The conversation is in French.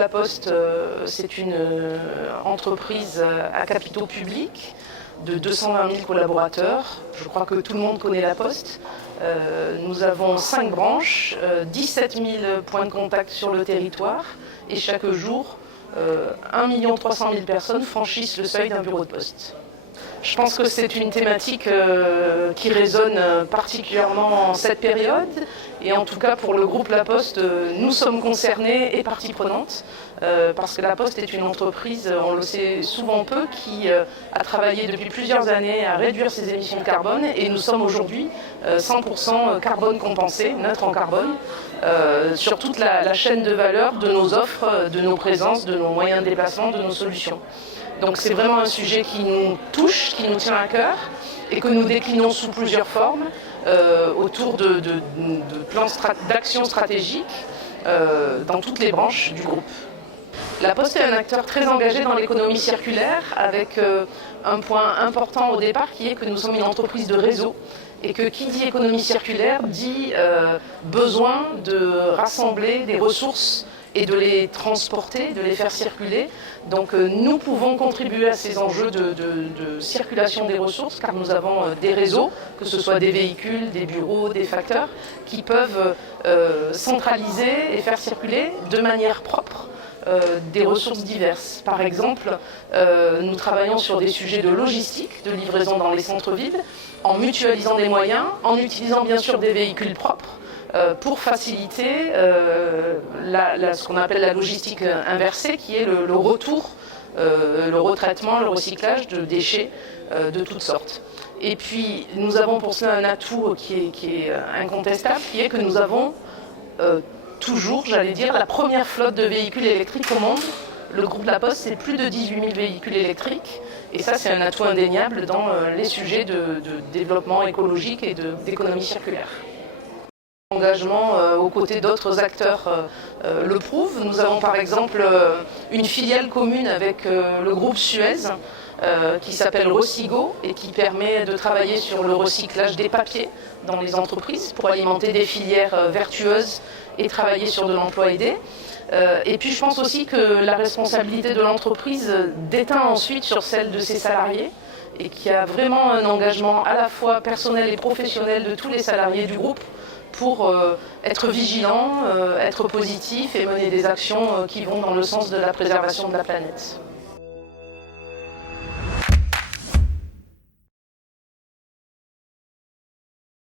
La Poste, c'est une entreprise à capitaux publics de 220 000 collaborateurs. Je crois que tout le monde connaît La Poste. Nous avons 5 branches, 17 000 points de contact sur le territoire et chaque jour, 1 300 000 personnes franchissent le seuil d'un bureau de poste. Je pense que c'est une thématique qui résonne particulièrement en cette période et en tout cas pour le groupe La Poste, nous sommes concernés et partie prenante parce que La Poste est une entreprise, on le sait souvent peu, qui a travaillé depuis plusieurs années à réduire ses émissions de carbone et nous sommes aujourd'hui 100% carbone compensé, neutre en carbone, sur toute la chaîne de valeur de nos offres, de nos présences, de nos moyens de déplacement, de nos solutions. Donc c'est vraiment un sujet qui nous touche, qui nous tient à cœur et que nous déclinons sous plusieurs formes autour de plans d'action stratégiques dans toutes les branches du groupe. La Poste est un acteur très engagé dans l'économie circulaire avec un point important au départ qui est que nous sommes une entreprise de réseau et que qui dit économie circulaire dit besoin de rassembler des ressources et de les transporter, de les faire circuler. Donc nous pouvons contribuer à ces enjeux de circulation des ressources car nous avons des réseaux, que ce soit des véhicules, des bureaux, des facteurs, qui peuvent centraliser et faire circuler de manière propre des ressources diverses. Par exemple, nous travaillons sur des sujets de logistique, de livraison dans les centres-villes, en mutualisant des moyens, en utilisant bien sûr des véhicules propres, pour faciliter ce qu'on appelle la logistique inversée, qui est le retour, le retraitement, le recyclage de déchets de toutes sortes. Et puis nous avons pour cela un atout qui est incontestable, qui est que nous avons toujours, j'allais dire, la première flotte de véhicules électriques au monde. Le groupe La Poste, c'est plus de 18 000 véhicules électriques. Et ça, c'est un atout indéniable dans les sujets de développement écologique et d'économie circulaire. L'engagement aux côtés d'autres acteurs le prouve. Nous avons par exemple une filiale commune avec le groupe Suez qui s'appelle Recigo et qui permet de travailler sur le recyclage des papiers dans les entreprises pour alimenter des filières vertueuses et travailler sur de l'emploi aidé. Et puis je pense aussi que la responsabilité de l'entreprise déteint ensuite sur celle de ses salariés et qu'il y a vraiment un engagement à la fois personnel et professionnel de tous les salariés du groupe pour être vigilant, être positif et mener des actions qui vont dans le sens de la préservation de la planète.